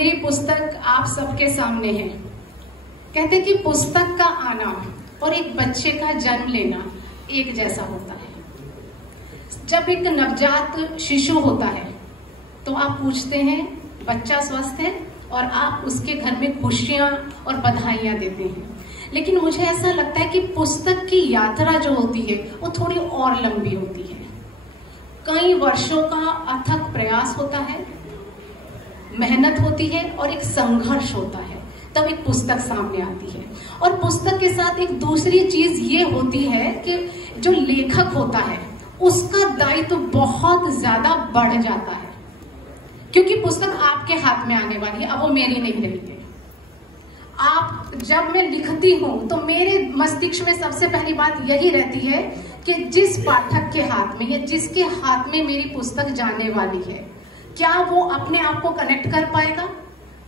मेरी पुस्तक आप सबके सामने है। कहते कि पुस्तक का आना और एक बच्चे का जन्म लेना एक जैसा होता है। जब एक नवजात शिशु होता है तो आप पूछते हैं बच्चा स्वस्थ है और आप उसके घर में खुशियां और बधाइयां देते हैं। लेकिन मुझे ऐसा लगता है कि पुस्तक की यात्रा जो होती है वो थोड़ी और लंबी होती है। कई वर्षों का अथक प्रयास होता है, मेहनत होती है और एक संघर्ष होता है, तब एक पुस्तक सामने आती है। और पुस्तक के साथ एक दूसरी चीज ये होती है कि जो लेखक होता है उसका दायित्व बहुत ज्यादा बढ़ जाता है, क्योंकि पुस्तक आपके हाथ में आने वाली है, अब वो मेरी नहीं रही है। जब मैं लिखती हूं तो मेरे मस्तिष्क में सबसे पहली बात यही रहती है कि जिस पाठक के हाथ में या जिसके हाथ में मेरी पुस्तक जाने वाली है, क्या वो अपने आप को कनेक्ट कर पाएगा?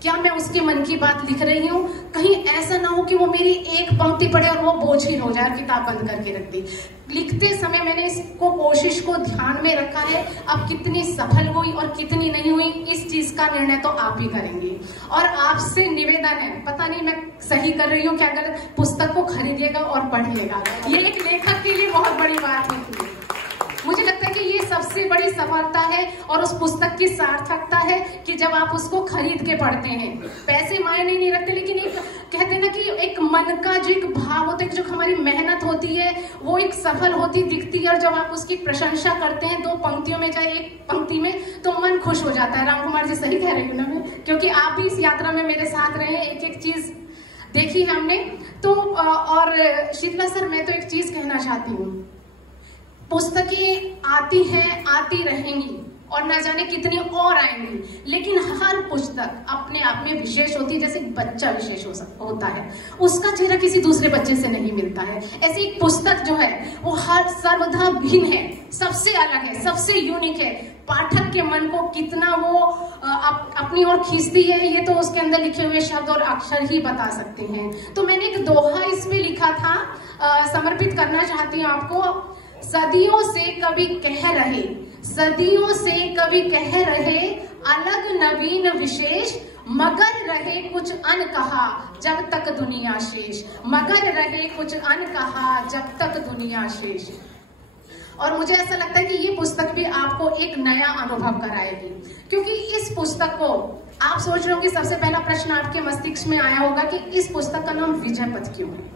क्या मैं उसके मन की बात लिख रही हूँ? कहीं ऐसा ना हो कि वो मेरी एक पंक्ति पढ़े और वो बोझिल हो जाए, किताब बंद करके रख दी। लिखते समय मैंने इसको कोशिश को ध्यान में रखा है। अब कितनी सफल हुई और कितनी नहीं हुई इस चीज का निर्णय तो आप ही करेंगे। और आपसे निवेदन है, पता नहीं मैं सही कर रही हूँ क्या गलत, पुस्तक को खरीदिएगा और पढ़िएगा। ये एक लेखक के लिए बहुत बड़ी बात होती है। मुझे लगता है कि ये सबसे बड़ी सफलता है और उस पुस्तक की सार्थकता है कि जब आप उसको खरीद के पढ़ते हैं। पैसे मायने नहीं रखते, लेकिन एक कहते हैं ना कि एक मन का जो एक भाव होता है, जो हमारी मेहनत होती है वो एक सफल होती दिखती है। और जब आप उसकी प्रशंसा करते हैं 2 पंक्तियों में चाहे 1 पंक्ति में, तो मन खुश हो जाता है। राम कुमार जी सही कह रहे हैं ना मैं, क्योंकि आप भी इस यात्रा में मेरे साथ रहे, एक एक चीज देखी है हमने तो। और शीतला सर, मैं तो एक चीज कहना चाहती हूँ, पुस्तकें आती हैं, आती रहेंगी और न जाने कितनी और आएंगी, लेकिन हर पुस्तक अपने आप में विशेष होती है। जैसे एक बच्चा विशेष होता है, उसका चेहरा किसी दूसरे बच्चे से नहीं मिलता है। ऐसे एक पुस्तक जो है वो हर सर्वथा भिन्न है, सबसे अलग है, सबसे यूनिक है। पाठक के मन को कितना वो अपनी ओर खींचती है, ये तो उसके अंदर लिखे हुए शब्द और अक्षर ही बता सकते हैं। तो मैंने एक दोहा इसमें लिखा था, समर्पित करना चाहती हूँ आपको। सदियों से कभी कह रहे, सदियों से कभी कह रहे, अलग नवीन विशेष, मगर रहे कुछ अनकहा जब तक दुनिया शेष, मगर रहे कुछ अनकहा जब तक दुनिया शेष। और मुझे ऐसा लगता है कि ये पुस्तक भी आपको एक नया अनुभव कराएगी, क्योंकि इस पुस्तक को आप सोच रहे होंगे, सबसे पहला प्रश्न आपके मस्तिष्क में आया होगा कि इस पुस्तक का नाम विजय पथ क्यों है?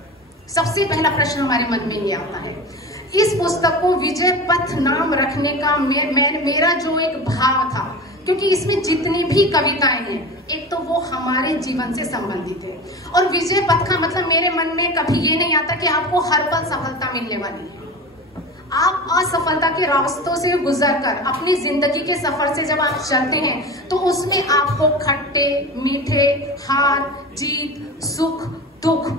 सबसे पहला प्रश्न हमारे मन में ये आता है। इस पुस्तक को विजय पथ नाम रखने का मेरा जो एक भाव था, क्योंकि इसमें जितनी भी कविताएं हैं एक तो वो हमारे जीवन से संबंधित है, और विजय पथ का मतलब मेरे मन में कभी ये नहीं आता कि आपको हर पल सफलता मिलने वाली है। आप असफलता के रास्तों से गुजरकर अपनी जिंदगी के सफर से जब आप चलते हैं तो उसमें आपको खट्टे मीठे, हार जीत, सुख दुख,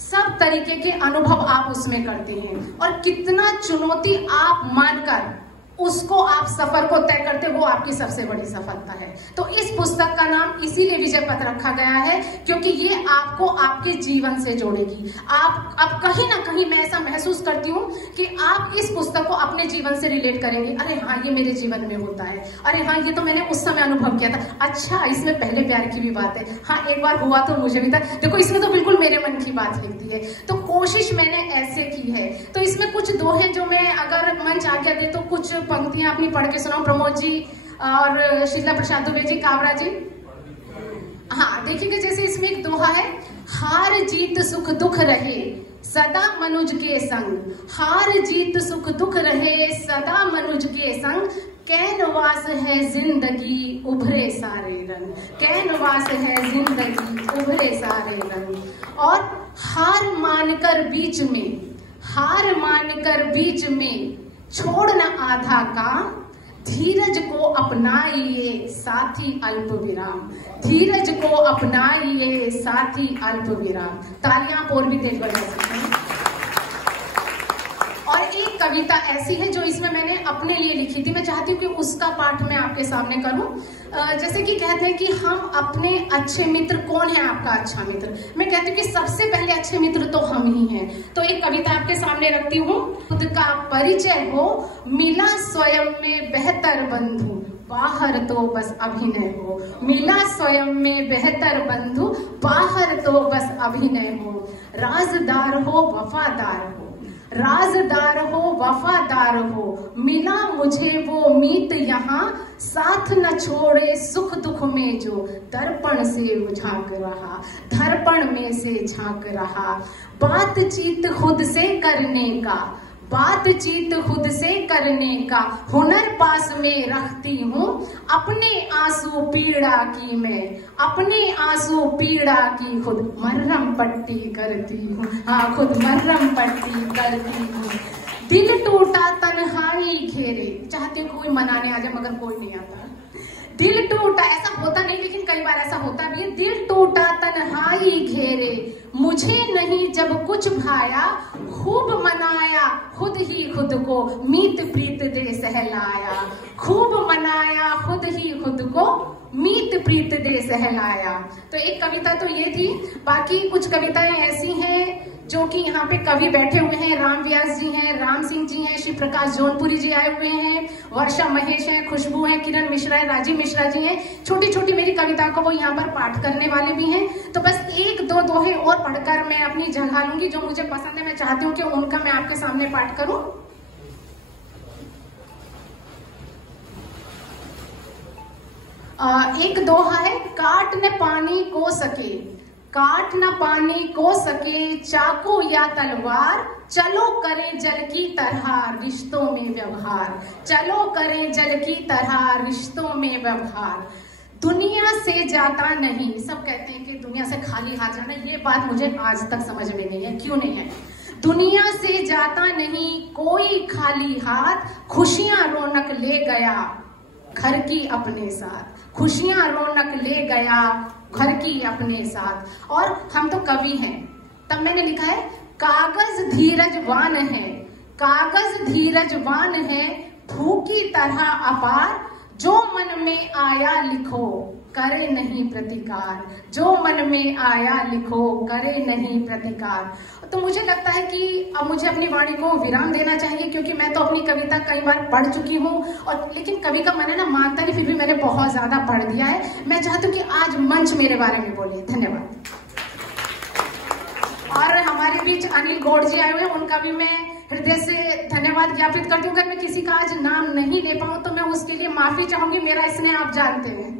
सब तरीके के अनुभव आप उसमें करते हैं। और कितना चुनौती आप मानकर उसको आप सफर को तय करते, वो आपकी सबसे बड़ी सफलता है। तो इस पुस्तक का नाम इसीलिए विजय पथ रखा गया है, क्योंकि ये आपको आपके जीवन से जोड़ेगी। आप अब कहीं ना कहीं मैं ऐसा महसूस करती हूँ कि आप इस पुस्तक को अपने जीवन से रिलेट करेंगे। अरे हाँ, ये मेरे जीवन में होता है, अरे हाँ ये तो मैंने उस समय अनुभव किया था, अच्छा इसमें पहले प्यार की भी बात है, हाँ एक बार हुआ तो मुझे भी था, देखो इसमें तो बिल्कुल मेरे मन की बात लिखती है। तो कोशिश मैंने ऐसे की है। तो इसमें कुछ दोहे जो मैं अगर मंच आज्ञा दे तो कुछ पंक्तियां अपनी पढ़ के सुनाऊं। प्रमोद जी और शीतला प्रसाद दुबे जी, कावरा जी, हाँ देखिएगा। जैसे इसमें एक दोहा है, हार जीत सुख दुख रहे सदा मनुज के संग, हार जीत सुख दुख रहे सदा मनुज के संग, कैनवास है जिंदगी उभरे सारे रंग, कैनवास है जिंदगी उभरे सारे रंग। और हार मानकर बीच में, हार मानकर बीच में छोड़ न आधा काम, धीरज को अपनाइए साथी अल्प विराम, धीरज को अपनाइए साथी अल्प विराम। तालियां और भी तेज बजा सकते हैं। और एक कविता ऐसी है जो इसमें मैंने अपने लिए लिखी थी, मैं चाहती हूँ कि उसका पाठ मैं आपके सामने करूं। जैसे कि कहते हैं कि हम अपने अच्छे मित्र, कौन है आपका अच्छा मित्र? मैं कहती हूँ कि सबसे पहले अच्छे मित्र तो हम ही हैं। तो एक कविता आपके सामने रखती हूँ। खुद का परिचय हो मिला स्वयं में बेहतर बंधु, बाहर तो बस अभिनय हो, मिला स्वयं में बेहतर बंधु, बाहर तो बस अभिनय हो। राजदार हो वफादार हो, राजदार हो वफादार हो, मिला मुझे वो मीत यहाँ, साथ न छोड़े सुख दुख में जो दर्पण से झांक रहा, दर्पण में से झांक रहा। बातचीत खुद से करने का, बातचीत खुद से करने का हुनर पास में रखती हूँ, अपने आंसू पीड़ा की मैं, अपने आंसू पीड़ा की खुद मरहम पट्टी करती हूँ, हाँ खुद मरहम पट्टी करती हूँ। दिल टूटा तन्हाई घेरे, चाहती हूँ कोई मनाने आ जाए मगर कोई नहीं आता। दिल टूटा, ऐसा होता नहीं लेकिन कई बार ऐसा होता भी है। दिल टूटा तन्हाई घेरे, मुझे नहीं जब कुछ भाया, खूब मनाया खुद ही खुद को, मीत प्रीत दे सहलाया। खूब मनाया खुद ही खुद को, मीत प्रीत दे सहलाया। तो एक कविता तो ये थी, बाकी कुछ कविताएं ऐसी हैं जो कि यहाँ पे कवि बैठे हुए हैं। राम व्यास जी हैं, राम सिंह जी हैं, शिव प्रकाश जौनपुरी जी आए हुए हैं, वर्षा महेश हैं, खुशबू हैं, किरण मिश्रा है, राजीव मिश्रा जी हैं। छोटी छोटी मेरी कविता को वो यहाँ पर पाठ करने वाले भी हैं। तो बस एक दो दोहे और पढ़कर मैं अपनी जगह लूंगी, जो मुझे पसंद है। मैं चाहती हूँ कि उनका मैं आपके सामने पाठ करूं। एक दोहा है, काट न पानी को सके, काट न पानी को सके चाकू या तलवार, चलो करें जल की तरह रिश्तों में व्यवहार, चलो करें जल की तरह रिश्तों में व्यवहार। दुनिया से जाता नहीं, सब कहते हैं कि दुनिया से खाली हाथ जाना, ये बात मुझे आज तक समझ में नहीं है, क्यों नहीं है। दुनिया से जाता नहीं कोई खाली हाथ, खुशियां रौनक ले गया घर की अपने साथ, खुशियां रौनक ले गया घर की अपने साथ। और हम तो कवि हैं, तब मैंने लिखा है, कागज धीरजवान है, कागज धीरजवान है, भूखी तरह अपार, जो मन में आया लिखो करे नहीं प्रतिकार, जो मन में आया लिखो करे नहीं प्रतिकार। तो मुझे लगता है कि अब मुझे अपनी वाणी को विराम देना चाहिए, क्योंकि मैं तो अपनी कविता कई बार पढ़ चुकी हूँ, और लेकिन कवि का मन है ना मानता नहीं, फिर भी मैंने बहुत ज्यादा पढ़ दिया है। मैं चाहती हूँ कि आज मंच मेरे बारे में बोलिए। धन्यवाद। और हमारे बीच अनिल गौड़ जी आए हुए हैं, उनका भी मैं हृदय से धन्यवाद ज्ञापित करती हूँ। अगर मैं किसी का आज नाम नहीं ले पाऊँ तो मैं उसके लिए माफी चाहूंगी, मेरा स्नेह आप जानते हैं।